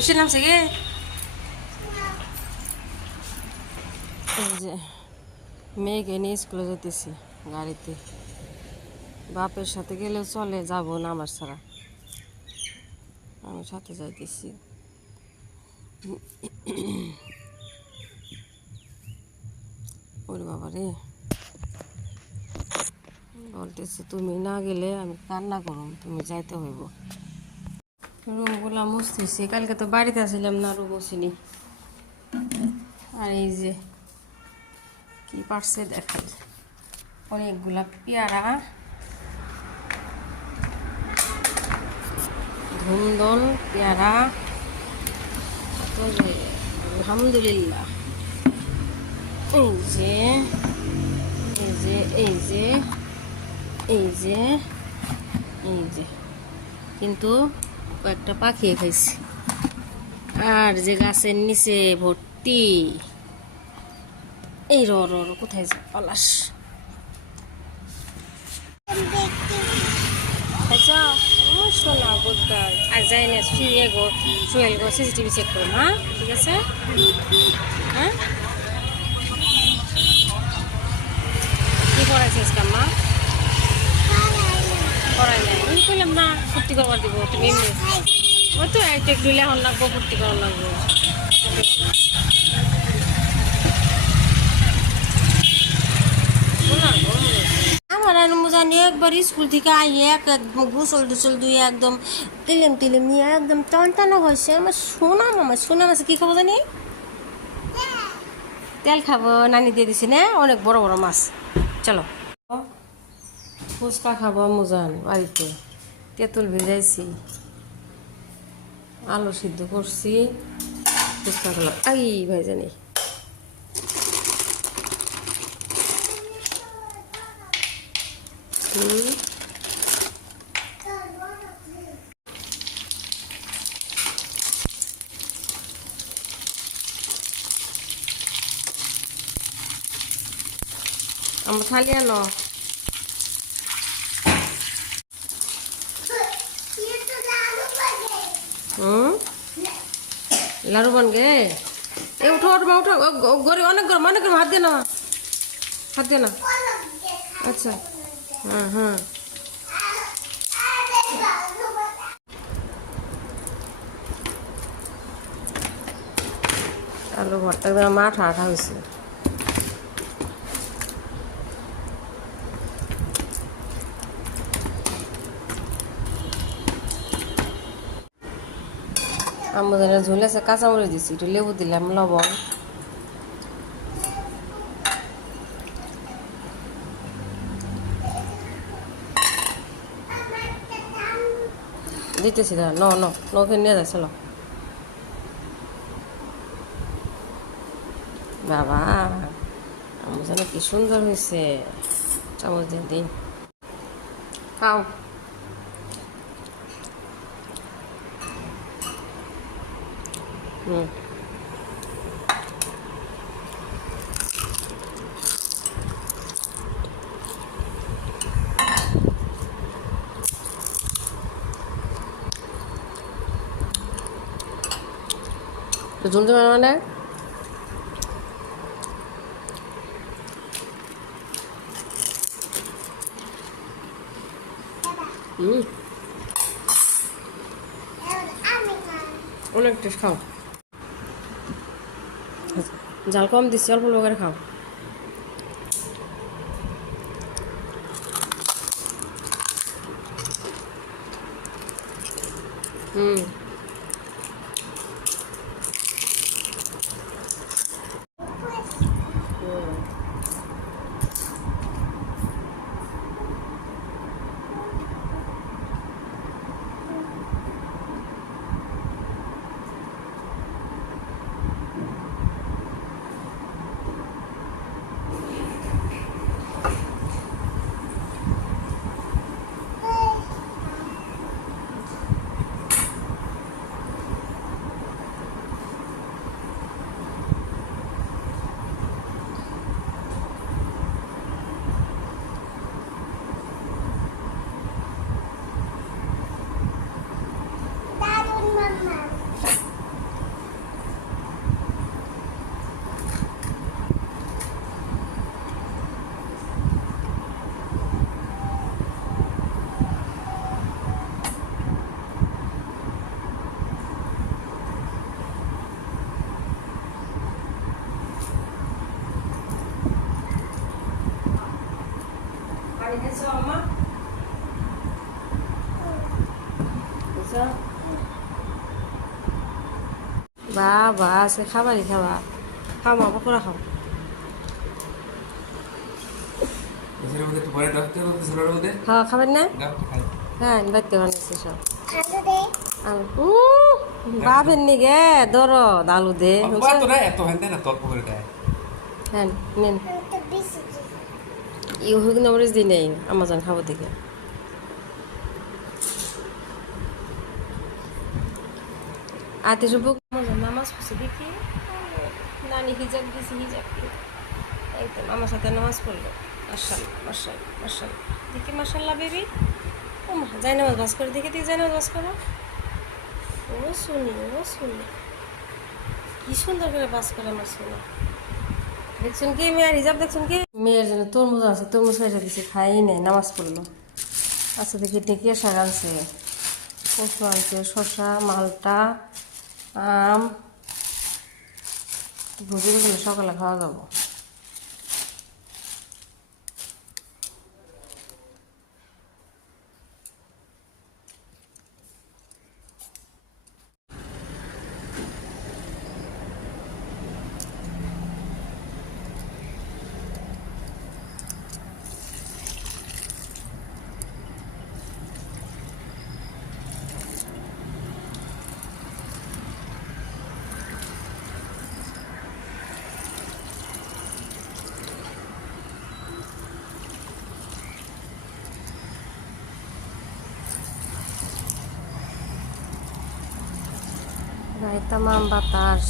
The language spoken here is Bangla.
টুসি নামছে গে এই যে মেয়েকে নিয়ে স্কুলে যেতেছি গাড়িতে। বাপের সাথে গেলেও চলে, যাবো না আমার ছাড়া, আমি সাথে যাইতেছি। ওরে বাবা রে, বলতেছে তুমি না গেলে আমি কান্না করুম, তুমি যাইতে হইব। রুমগুলা মুছতেছি, কালকে তো বাড়িতে আসছিলাম না, রুম মুছিনি। আর এই যে কি পারছে দেখাই, অনেকগুলা পেয়ারা, ধুমদল পেয়ারা, আলহামদুলিল্লাহ। এই যে এই যে এই যে এই যে এই যে, কিন্তু কয়েকটা পাখিয়ে খাইছি। আর যে গাছের নিচে ভর্তি, এই র র র কোথায় যে পলাশ শোনা বোধহয় আর যাই না, শুয়ে গো সোহেল গো সিসিটিভি চেক করো। হ্যাঁ ঠিক আছে। হ্যাঁ কি করাইছিস কাম্মা? করাই নাই, আমি কইলাম না ফুর্তি করবার দিব, তুমি এমনি ওই তো একটু একটু লেহন লাগবো, ফুর্তি করার লাগবো। আমার আর জানি একবার স্কুল থেকে আইয়ে একদম গোসল টোসল দিয়ে একদম তিলিম টিলিম নিয়ে একদম টানটানো হয়েছে। আমার সোনাম আছে, কি খাবো জানি, তেল খাবো, নানি দিয়ে দিছি না অনেক বড় বড় মাছ। চলো ফুচকা খাবো মুজান বাড়িতে, তেঁতুল ভেজাইছি, আলু সিদ্ধ করছি, ফুচকা খেলাম। আই ভাই জানি আমরা থালি আনো। লাড়ু বান গে, এ উঠো উঠো উঠো, গরিব অনেক গরম, অনেক গরম, হাত দিয়ে না, হাত দিয়ে না। আচ্ছা হ্যাঁ হ্যাঁ, আলু ভর্তা একদম আঠা আঠা হয়েছে। আমাদের ঝোল আছে, কাঁচামরিচ দিচ্ছি, একটু লেবু দিলাম, লবণ দিতেছি। না নখে নিয়ে যাচ্ছে বাবা, আমার যেন কি সুন্দর হয়েছে, চামচ দিয়ে দিই, খাও। হুম তো ঝুলতে পারে মানে অনেক টেস্ট, খাও। জাল কম দিচ্ছি, অল্প অল্প করে খাও। হুম বুঝছো? বাবা আজকে খাবারই খাবা। খাও মা, পকোড়া খাও। খাওয়া খাবেন না? হ্যাঁ বাড়িতে বানাইছি সব। বাপের নিগে ধরো আলু দে। হ্যাঁ নেন। ইহুদিন মরিচ দিই নেই আমাজন খাবো দেখে। আতে সব আমাজন নামাজ পড়ছে দেখি। নানি হিজাব দিয়েছি, হিজাব দিয়ে একদম আমার সাথে নামাজ পড়লো। মাশাআল্লাহ মাশাআল্লাহ মাশাআল্লাহ। দেখি মাশাআল্লাহ বেবি। ও মা, যাই নামাজ বাস করে দেখি, তুই যাই নামাজ বাস করো। ও শুনি, ও শুনি, কি সুন্দর করে বাস করে আমার সোনা। দেখছেন কি মেয়ের হিজাব, দেখছেন কি মেয়ের জন্য তরমুজ আছে, তরমুজ খাইতে দিচ্ছে, খাই নেই, নামাজ পড়লো। আচ্ছা দেখি ঢেকিয়া শাক আনছে, কচু আনছে, শসা, মালটা, আম, ভুজি গেলে সকালে খাওয়া যাবো। তামাম বাতাস।